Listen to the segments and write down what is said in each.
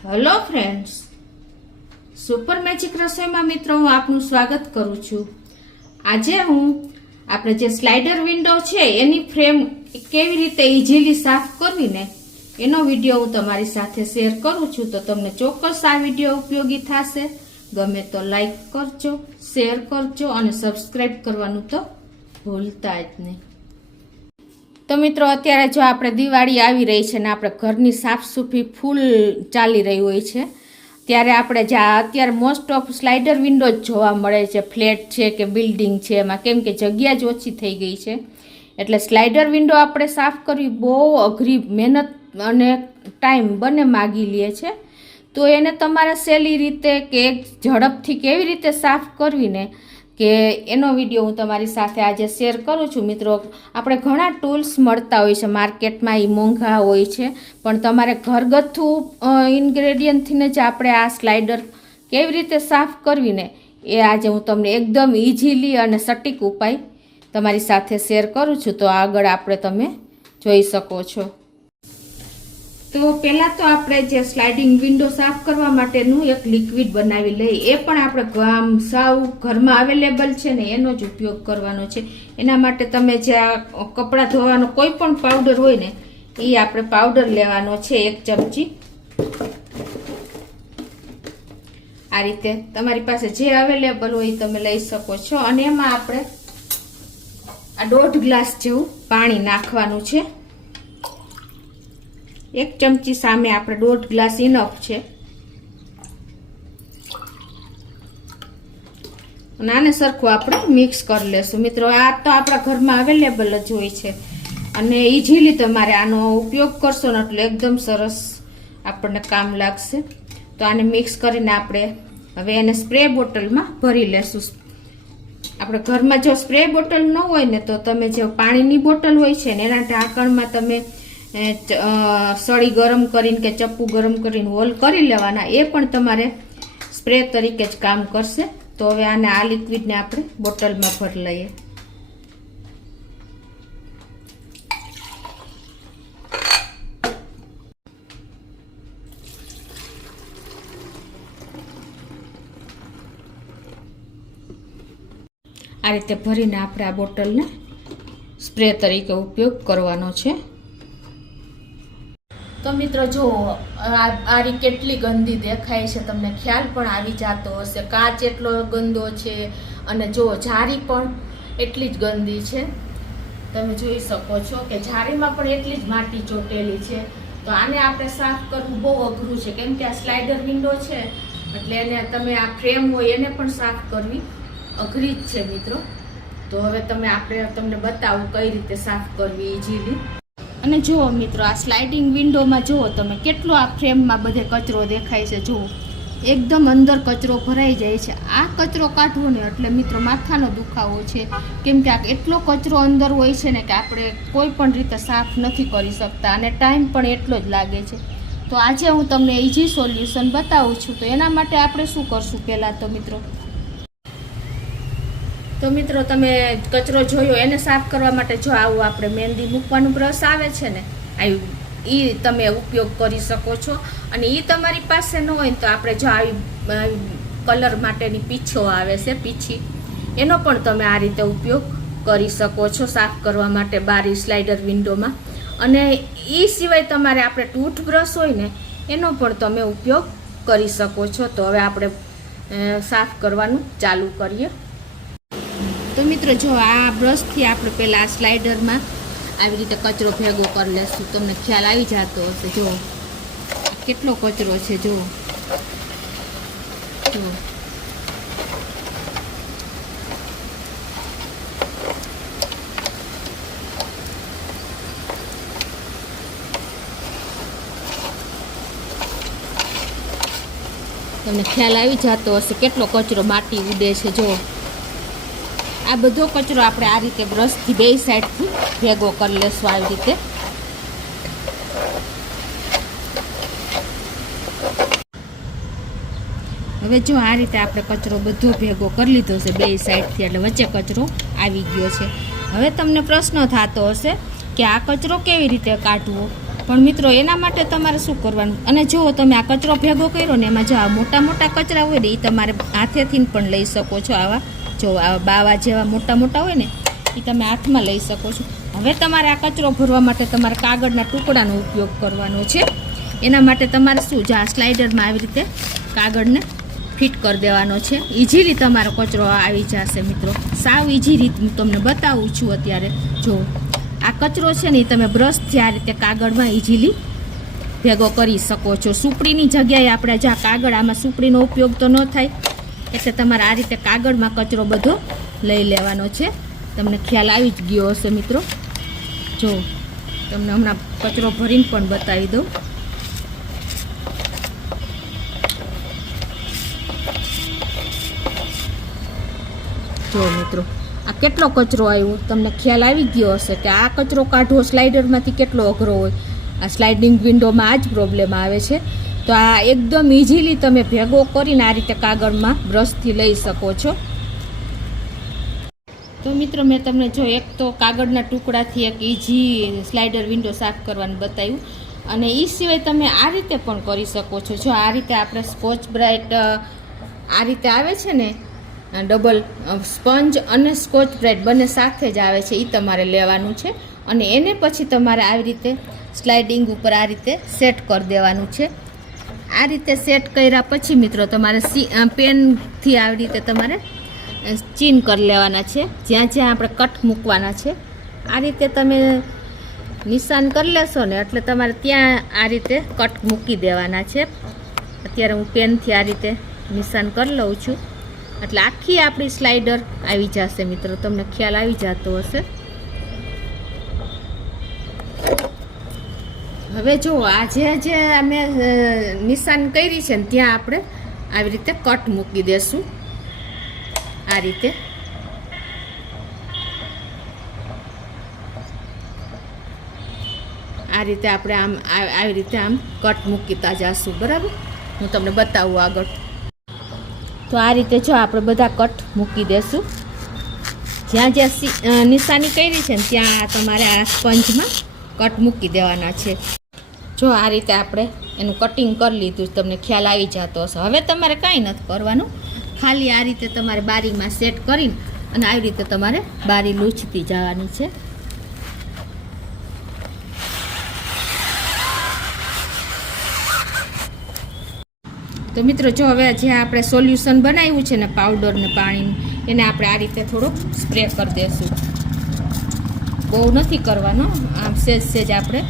Hello friends, super magic રસોઈમાં મિત્રો હું આપનું સ્વાગત કરું છું। આજે હું આપણે જે સ્લાઇડર વિન્ડો છે એની ફ્રેમ કેવી રીતે ઇઝીલી સાફ કરવી ને એનો વિડીયો હું તમારી સાથે શેર કરું છું। તો તમને ચોક્કસ આ વિડીયો ઉપયોગી થશે। ગમે તો લાઈક કરજો, શેર કરજો અને સબસ્ક્રાઇબ કરવાનું તો ભૂલતા જ નહીં। તો મિત્રો અત્યારે જો આપણે દિવાળી આવી રહી છે ને આપણે ઘરની સાફ સફાઈ ફૂલ ચાલી રહી હોય છે ત્યારે આપણે અત્યારે મોસ્ટ ઓફ સ્લાઇડર વિન્ડો જ જોવા મળે છે। ફ્લેટ છે કે બિલ્ડિંગ છે એમાં કેમ કે જગ્યા જ ઓછી થઈ ગઈ છે એટલે સ્લાઇડર વિન્ડો આપણે સાફ કરવી બહુ અઘરી મહેનત અને ટાઈમ બંને માગી લે છે। તો એને તમારે સહેલી રીતે કે ઝડપથી કેવી રીતે સાફ કરવી ને કે એનો વિડીયો હું તમારી સાથે આજે શેર કરું છું। મિત્રો આપણે ઘણા ટૂલ્સ મળતા હોય છે માર્કેટમાં, એ મોંઘા હોય છે પણ તમારે ઘરગથ્થુ ઇન્ગ્રેડિયન્ટથી જ આપણે આ સ્લાઇડર કેવી રીતે સાફ કરવી ને એ આજે હું તમને એકદમ ઇઝીલી અને સટીક ઉપાય તમારી સાથે શેર કરું છું। તો આગળ આપણે તમે જોઈ શકો છો। તો પહેલાં તો આપણે જે સ્લાઇડિંગ વિન્ડો સાફ કરવા માટેનું એક લિક્વિડ બનાવી લઈએ। એ પણ આપણે સાવ ઘરમાં અવેલેબલ છે ને એનો જ ઉપયોગ કરવાનો છે। એના માટે તમે જે આ કપડાં ધોવાનો કોઈ પણ પાવડર હોય ને એ આપણે પાવડર લેવાનો છે 1 ચમચી। આ રીતે તમારી પાસે જે અવેલેબલ હોય તમે લઈ શકો છો અને એમાં આપણે આ 1.5 ગ્લાસ જેવું પાણી નાખવાનું છે। 1 ચમચી સામે આપણે 1.5 ગ્લાસ ઇનફ છે અને આને સરખું આપણે મિક્સ કરી લેશું। મિત્રો આ તો આપણા ઘરમાં અવેલેબલ જ હોય છે અને ઇઝીલી તમારે આનો ઉપયોગ કરશો ને એટલે એકદમ સરસ આપણને કામ લાગશે। તો આને મિક્સ કરીને આપણે હવે એને સ્પ્રે બોટલમાં ભરી લેશું। આપણે ઘરમાં જો સ્પ્રે બોટલ ન હોય ને તો તમે જે પાણીની બોટલ હોય છે ને એના ઢાંકણમાં તમે સળી ગરમ કરીને કે ચપ્પુ ગરમ કરીને હોલ કરી લેવાના, એ પણ તમારે સ્પ્રે તરીકે જ કામ કરશે। તો હવે આને આ લિક્વિડને આપણે બોટલમાં ભરી લઈએ। આ રીતે ભરીને આપણે આ બોટલને સ્પ્રે તરીકે ઉપયોગ કરવાનો છે। તો મિત્રો જો આ કેટલી ગંદી દેખાય છે તમને ખ્યાલ પણ આવી જતો હશે। કાચ એટલો ગંદો છે અને જો જારી પણ એટલી જ ગંદી છે। તમે જોઈ શકો છો કે જારીમાં પણ એટલી જ માટી ચોટેલી છે। તો આને આપણે સાફ કરવું બહુ અઘરું છે કેમ કે આ સ્લાઇડર વિન્ડો છે એટલે એને તમે આ ફ્રેમ હોય એને પણ સાફ કરવી અઘરી જ છે મિત્રો। તો હવે આપણે તમને બતાવું કઈ રીતે સાફ કરવી ઇઝીલી। અને જુઓ મિત્રો આ સ્લાઇડિંગ વિન્ડોમાં જુઓ તમે કેટલો આ ફ્રેમમાં બધે કચરો દેખાય છે। જુઓ એકદમ અંદર કચરો ભરાઈ જાય છે। આ કચરો કાઢવો ને એટલે મિત્રો માથાનો દુખાવો છે કેમ કે આ એટલો કચરો અંદર હોય છે ને કે આપણે કોઈ પણ રીતે સાફ નથી કરી શકતા અને ટાઈમ પણ એટલો જ લાગે છે। તો આજે હું તમને ઇઝી સોલ્યુશન બતાવું છું। તો એના માટે આપણે શું કરશું પહેલાં તો મિત્રો તમે કચરો જોયો એને સાફ કરવા માટે જો આવું આપણે મહેંદી મૂકવાનું બ્રશ આવે છે ને એ તમે ઉપયોગ કરી શકો છો। અને એ તમારી પાસે ન હોય તો આપણે જો આવી કલર માટેની પીછો આવે છે પીછી એનો પણ તમે આ રીતે ઉપયોગ કરી શકો છો સાફ કરવા માટે બારી સ્લાઇડર વિન્ડોમાં। અને એ સિવાય તમારે આપણે ટૂથબ્રશ હોય ને એનો પણ તમે ઉપયોગ કરી શકો છો। તો હવે આપણે સાફ કરવાનું ચાલુ કરીએ। તો મિત્રો જો આ બ્રશથી આપણે પહેલાં આ સ્લાઇડરમાં આવી રીતે કચરો ભેગો કરી લેશું। તમને ખ્યાલ આવી જતો હશે। જુઓ કેટલો કચરો છે જુઓ જુઓ। તમને ખ્યાલ આવી જતો હશે કેટલો કચરો માટી ઉડે છે। જુઓ આ બધો કચરો આપણે આ રીતે બ્રશથી બે સાઈડથી ભેગો કરી લેશું આવી રીતે। હવે જો આ રીતે આપણે કચરો બધો ભેગો કરી લીધો છે બે સાઈડથી એટલે વચ્ચે કચરો આવી ગયો છે। હવે તમને પ્રશ્ન થતો હશે કે આ કચરો કેવી રીતે કાઢવો, પણ મિત્રો એના માટે તમારે શું કરવાનું, અને જો તમે આ કચરો ભેગો કર્યો ને એમાં જો આ મોટા મોટા કચરા હોય ને એ તમારે હાથેથી પણ લઈ શકો છો. આવા જો આવા બાવા જેવા મોટા મોટા હોય ને એ તમે હાથમાં લઈ શકો છો. હવે તમારે આ કચરો ભરવા માટે તમારે કાગળના ટુકડાનો ઉપયોગ કરવાનો છે. એના માટે તમારે શું જો આ સ્લાઇડરમાં આવી રીતે કાગળને ફિટ કરી દેવાનો છે. ઇઝીલી તમારો કચરો આવી જશે મિત્રો. સાવ ઇઝી રીત હું તમને બતાવું છું અત્યારે. જો આ કચરો છે ને એ તમે બ્રશથી આ રીતે કાગળમાં ઇઝીલી ભેગો કરી શકો છો. સુપડીની જગ્યાએ આપણે જો આ કાગળ, આમાં સુપડીનો ઉપયોગ તો ન થાય એટલે તમારે આ રીતે કાગળમાં કચરો બધો લઈ લેવાનો છે. તમને ખ્યાલ આવી જ ગયો હશે મિત્રો. જો તમને હમણાં કચરો ભરીને પણ બતાવી દઉં. જો મિત્રો આ કેટલો કચરો આવ્યો, તમને ખ્યાલ આવી ગયો હશે કે આ કચરો કાઢવો સ્લાઇડરમાંથી કેટલો અઘરો હોય. આ સ્લાઇડિંગ વિન્ડોમાં આ જ પ્રોબ્લેમ આવે છે. તો આ એકદમ ઇઝીલી તમે ભેગો કરીને આ રીતે કાગળમાં બ્રશથી લઈ શકો છો. તો મિત્રો મેં તમને જો એક તો કાગળના ટુકડાથી એક ઇઝી સ્લાઇડર વિન્ડો સાફ કરવાનું બતાવ્યું, અને એ સિવાય તમે આ રીતે પણ કરી શકો છો. જો આ રીતે આપણે સ્કોચ બ્રાઇટ આ રીતે આવે છે ને, ડબલ સ્પંજ અને સ્કોચ બ્રાઇટ બંને સાથે જ આવે છે, એ તમારે લેવાનું છે. અને એને પછી તમારે આવી રીતે સ્લાઇડિંગ ઉપર આ રીતે સેટ કરી દેવાનું છે. આ રીતે સેટ કર્યા પછી મિત્રો તમારે પેનથી આવી રીતે તમારે ચીન કરી લેવાના છે. જ્યાં જ્યાં આપણે કટ મૂકવાના છે આ રીતે તમે નિશાન કરી લેશો ને એટલે તમારે ત્યાં આ રીતે કટ મૂકી દેવાના છે. અત્યારે હું પેનથી આ રીતે નિશાન કરી લઉં છું એટલે આખી આપણી સ્લાઇડર આવી જશે મિત્રો. તમને ખ્યાલ આવી જતો હશે. હવે જો આ જે અમે નિશાન કરી છે ને ત્યાં આપણે આવી રીતે કટ મૂકી દેશું. આ રીતે આપણે આમ આવી રીતે આમ કટ મૂકીતા જશું. બરાબર, હું તમને બતાવું આગળ. તો આ રીતે જો આપણે બધા કટ મૂકી દેશું. જ્યાં જ્યાં નિશાની કરી છે ને ત્યાં તમારે આ સ્પંજમાં કટ મૂકી દેવાના છે. જો આ રીતે આપણે એનું કટિંગ કરી લીધું, તમને ખ્યાલ આવી જતો હશે. હવે તમારે કાંઈ નથી કરવાનું, ખાલી આ રીતે તમારે બારીમાં સેટ કરીને અને આવી રીતે તમારે બારી લૂછતી જવાની છે. તો મિત્રો જો હવે જે આપણે સોલ્યુશન બનાવ્યું છે ને પાવડર ને પાણીનું, એને આપણે આ રીતે થોડોક સ્પ્રે કરી દઈશું. બહુ નથી કરવાનો, આમ સેજ આપણે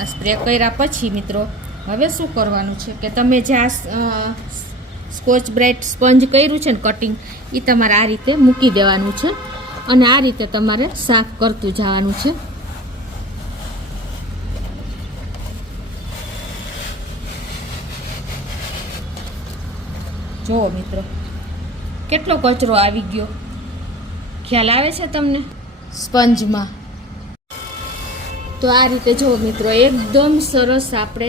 આ સ્પ્રે કર્યા પછી મિત્રો હવે શું કરવાનું છે કે તમે જે આ સ્કોચ બ્રાઇટ સ્પંજ કર્યું છે ને કટિંગ, એ તમારે આ રીતે મૂકી દેવાનું છે અને આ રીતે તમારે સાફ કરતું જવાનું છે. જુઓ મિત્રો કેટલો કચરો આવી ગયો, ખ્યાલ આવે છે તમને સ્પંજમાં. તો આ રીતે જુઓ મિત્રો એકદમ સરસ આપણે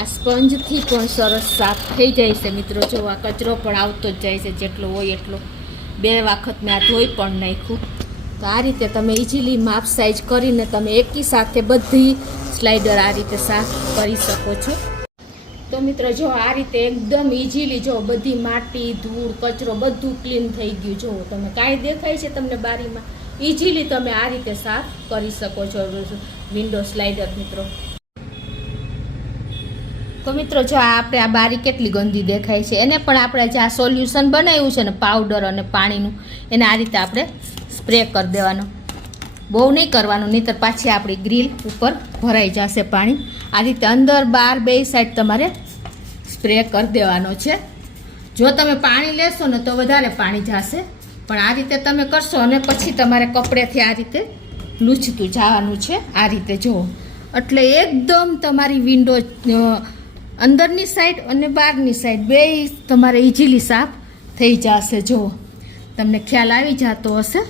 આ સ્પંજથી પણ સરસ સાફ થઈ જાય છે મિત્રો. જો આ કચરો પણ આવતો જ જાય છે, જેટલો હોય એટલો. 2 વખત મેં આ ધોઈ પણ નાખ્યું. તો આ રીતે તમે ઇઝીલી માપ સાઇઝ કરીને તમે એકી સાથે બધી સ્લાઇડર આ રીતે સાફ કરી શકો છો. તો મિત્રો જો આ રીતે એકદમ ઇઝીલી જો બધી માટી ધૂળ કચરો બધું ક્લીન થઈ ગયું. જો તમે કાંઈ દેખાય છે તમને બારીમાં, ઇઝીલી તમે આ રીતે સાફ કરી શકો છો વિન્ડો સ્લાઇડર મિત્રો. તો મિત્રો જો આપણે આ બારી કેટલી ગંદી દેખાય છે, એને પણ આપણે જે આ સોલ્યુશન બનાવ્યું છે ને પાવડર અને પાણીનું, એને આ રીતે આપણે સ્પ્રે કરી દેવાનો. બહુ નહીં કરવાનું, નહીંતર પાછી આપણી ગ્રીલ ઉપર ભરાઈ જશે પાણી. આ રીતે અંદર બહાર 2 સાઈડ તમારે સ્પ્રે કરી દેવાનો છે. જો તમે પાણી લેશો ને તો વધારે પાણી જશે, પણ આ રીતે તમે કરશો અને પછી તમારે કપડેથી આ રીતે લૂછતું જવાનું છે. આ રીતે જુઓ એટલે એકદમ તમારી વિન્ડો અંદરની સાઈડ અને બહારની સાઈડ 2 તમારે ઇઝીલી સાફ થઈ જશે. જુઓ તમને ખ્યાલ આવી જતો હશે.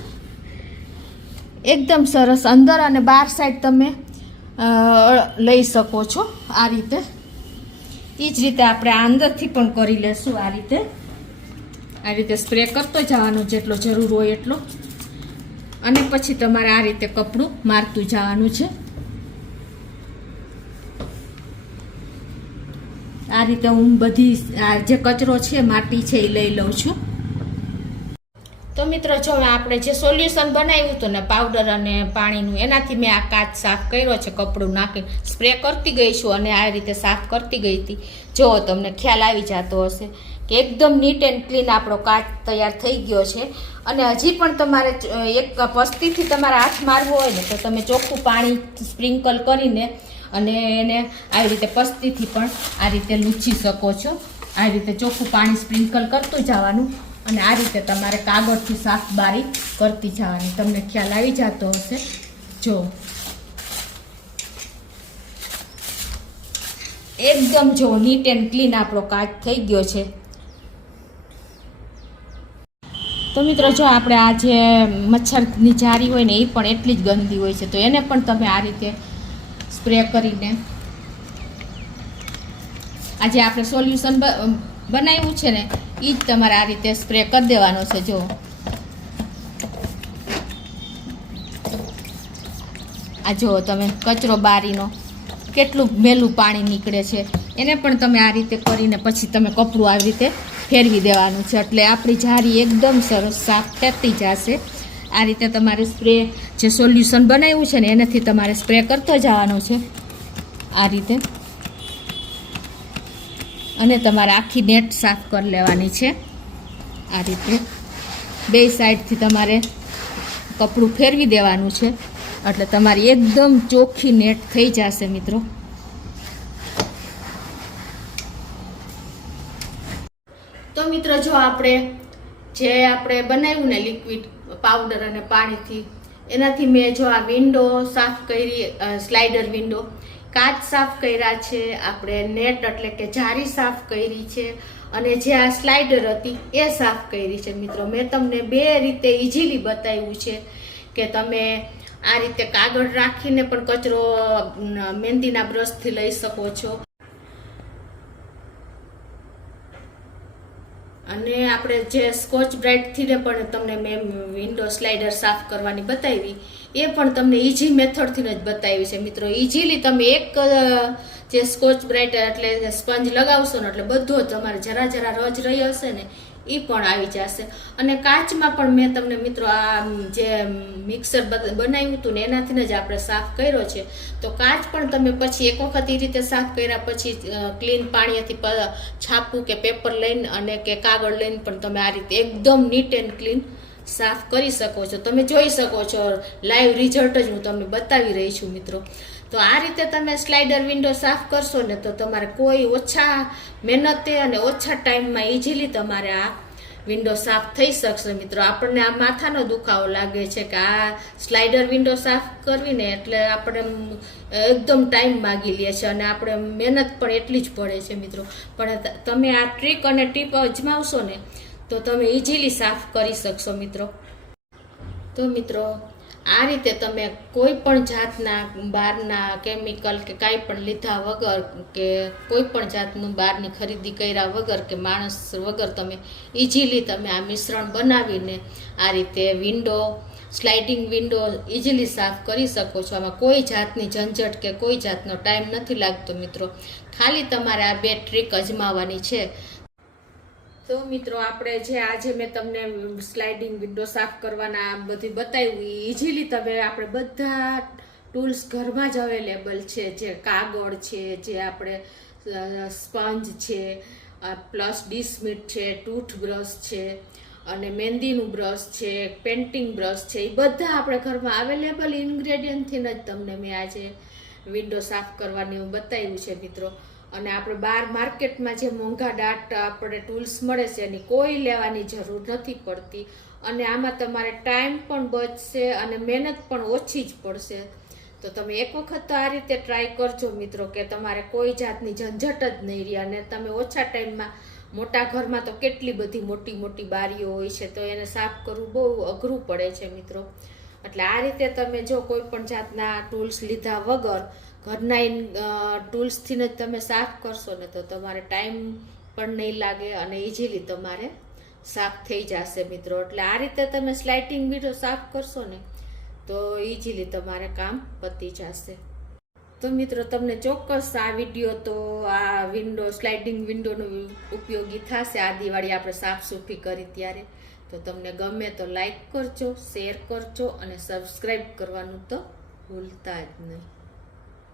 એકદમ સરસ અંદર અને બહાર સાઈડ તમે લઈ શકો છો. આ રીતે એ જ રીતે આપણે આ અંદરથી પણ કરી લેશું. આ રીતે સ્પ્રે કરતો જવાનો જેટલો જરૂર હોય એટલો. અને પછી તમારે આ રીતે કપડું મારતું જવાનું છે. આ રીતે હું બધી જે કચરો છે, માટી છે, એ લઈ લઉં છું. તો મિત્રો જો આપણે જે સોલ્યુશન બનાવ્યું હતું ને પાવડર અને પાણીનું, એનાથી મેં આ કાચ સાફ કર્યો છે. કપડું નાખીને સ્પ્રે કરતી ગઈ છું અને આ રીતે સાફ કરતી ગઈ હતી. જો તમને ખ્યાલ આવી જતો હશે કે એકદમ નીટ એન્ડ ક્લીન આપણો કાચ તૈયાર થઈ ગયો છે. અને હજી પણ તમારે એક પસ્તીથી તમારા હાથ મારવો હોય ને તો તમે ચોખ્ખું પાણી સ્પ્રિંકલ કરીને અને એને આવી રીતે પસ્તીથી પણ આ રીતે લૂછી શકો છો. આ રીતે ચોખ્ખું પાણી સ્પ્રિંકલ કરતું જવાનું અને આ રીતે તમારે કાગળથી સાફ બારી કરતી જવાની. તમને ખ્યાલ આવી જતો હશે. જો એકદમ જો નીટ એન્ડ ક્લીન આપણો કાચ થઈ ગયો છે. તો મિત્રો જો આપણે આ જે મચ્છરની જારી હોય ને એ પણ એટલી જ ગંદી હોય છે, તો એને પણ તમે આ રીતે સ્પ્રે કરીને આજે આપણે સોલ્યુશન બનાવ્યું છે ને એ જ તમારે આ રીતે સ્પ્રે કરી દેવાનો છે. જો આ જુઓ તમે કચરો બારીનો કેટલું મેલું પાણી નીકળે છે, એને પણ તમે આ રીતે કરીને પછી તમે કપડું આવી રીતે ફેરવી દેવાનું છે. એટલે આપણી જારી એકદમ સરસ સાફ થતી જશે. આ રીતે તમારે સ્પ્રે જે સોલ્યુશન બનાવ્યું છે ને એનાથી તમારે સ્પ્રે કરતો જવાનો છે આ રીતે. અને તમારે આખી નેટ સાફ કરી લેવાની છે. આ રીતે બે સાઈડથી તમારે કપડું ફેરવી દેવાનું છે એટલે તમારી એકદમ ચોખ્ખી નેટ થઈ જશે મિત્રો. તો મિત્રો જો આપણે બનાવ્યું ને લિક્વિડ પાવડર અને પાણીથી, એનાથી મેં જો આ વિન્ડો સાફ કરી, સ્લાઇડર વિન્ડો, કાચ સાફ કર્યા છે, આપણે નેટ એટલે કે જારી સાફ કરી છે અને જે આ સ્લાઇડર હતી એ સાફ કરી છે. મિત્રો મેં તમને બે રીતે ઇઝીલી બતાવ્યું છે કે તમે આ રીતે કાગળ રાખીને પણ કચરો મહેંદીના બ્રશથી લઈ શકો છો. અને આપણે જે સ્કોચ બ્રાઇટથી પણ તમને મેં વિન્ડો સ્લાઇડર સાફ કરવાની બતાવી, એ પણ તમને ઇઝી મેથડથી જ બતાવી છે. મિત્રો ઇઝીલી તમે એક જે સ્કોચ બ્રાઇટ એટલે સ્પંજ લગાવશો ને એટલે બધો તમારે જરા જરા રજ રહી હશે ને એ પણ આવી જશે. અને કાચમાં પણ મેં તમને મિત્રો આ જે મિક્સર બનાવ્યું હતું ને એનાથી જ આપણે સાફ કર્યો છે. તો કાચ પણ તમે પછી એક વખત એ રીતે સાફ કર્યા પછી ક્લીન પાણીથી છાપું કે પેપર લઈને અને કે કાગળ લઈને પણ તમે આ રીતે એકદમ નીટ એન્ડ ક્લીન સાફ કરી શકો છો. તમે જોઈ શકો છો લાઈવ રિઝલ્ટ જ હું તમને બતાવી રહી છું મિત્રો. તો આ રીતે તમે સ્લાઇડર વિન્ડો સાફ કરશો ને તો તમારે કોઈ ઓછા મહેનતે અને ઓછા ટાઈમમાં ઇઝીલી તમારે આ વિન્ડો સાફ થઈ શકશે. મિત્રો આપણને આ માથાનો દુખાવો લાગે છે કે આ સ્લાઇડર વિન્ડો સાફ કરવી ને એટલે આપણે એકદમ ટાઈમ માગી લે છે અને આપણે મહેનત પણ એટલી જ પડે છે મિત્રો. પણ તમે આ ટ્રીક અને ટીપ અજમાવશો ને તો તમે ઇઝીલી સાફ કરી શકશો મિત્રો. તો મિત્રો આ રીતે તમે કોઈ પણ જાતના બહારના કેમિકલ કે કાંઈ પણ લીધા વગર કે કોઈ પણ જાતનું બહારની ખરીદી કર્યા વગર કે માણસ વગર તમે ઇઝીલી તમે આ મિશ્રણ બનાવીને આ રીતે વિન્ડો, સ્લાઇડિંગ વિન્ડો ઇઝીલી સાફ કરી શકો છો. આમાં કોઈ જાતની ઝંઝટ કે કોઈ જાતનો ટાઈમ નથી લાગતો મિત્રો. ખાલી તમારે આ બે ટ્રીક અજમાવવાની છે. તો મિત્રો આપણે જે આજે મેં તમને સ્લાઇડિંગ વિન્ડો સાફ કરવાના બધું બતાવ્યું, ઇઝીલી તમે આપણે બધા ટૂલ્સ ઘરમાં જ અવેલેબલ છે. જે કાગળ છે, જે આપણે સ્પંજ છે, પ્લસ ડિશમીટ છે, ટૂથબ્રશ છે અને મહેંદીનું બ્રશ છે, પેન્ટિંગ બ્રશ છે, એ બધા આપણે ઘરમાં અવેલેબલ ઇન્ગ્રેડિયન્ટથી જ તમને મેં આજે વિન્ડો સાફ કરવાની બતાવ્યું છે મિત્રો. અને આપણે બહાર માર્કેટમાં જે મોંઘા દાટ આપણે ટૂલ્સ મળે છે એની કોઈ લેવાની જરૂર નથી પડતી અને આમાં તમારે ટાઈમ પણ બચશે અને મહેનત પણ ઓછી જ પડશે. તો તમે એક વખત તો આ રીતે ટ્રાય કરજો મિત્રો કે તમારે કોઈ જાતની ઝંઝટ જ નહીં રહે અને તમે ઓછા ટાઈમમાં, મોટા ઘરમાં તો કેટલી બધી મોટી મોટી બારીઓ હોય છે તો એને સાફ કરવું બહુ અઘરું પડે છે મિત્રો. એટલે આ રીતે તમે જો કોઈ પણ જાતના ટૂલ્સ લીધા વગર ઘરના ટૂલ્સથી જ તમે સાફ કરશો ને તો તમારે ટાઈમ પણ નહીં લાગે અને ઇઝીલી તમારે સાફ થઈ જશે મિત્રો. એટલે આ રીતે તમે સ્લાઇડિંગ વિન્ડો સાફ કરશો ને તો ઇઝીલી તમારે કામ પતી જશે. તો મિત્રો તમને ચોક્કસ આ વિડીયો તો આ વિન્ડો સ્લાઇડિંગ વિન્ડોનો ઉપયોગી થશે. આ દિવાળી આપણે સાફ સૂફી કરી ત્યારે. તો તમને ગમે તો લાઈક કરજો, શેર કરજો અને સબસ્ક્રાઈબ કરવાનું તો ભૂલતા જ નહીં.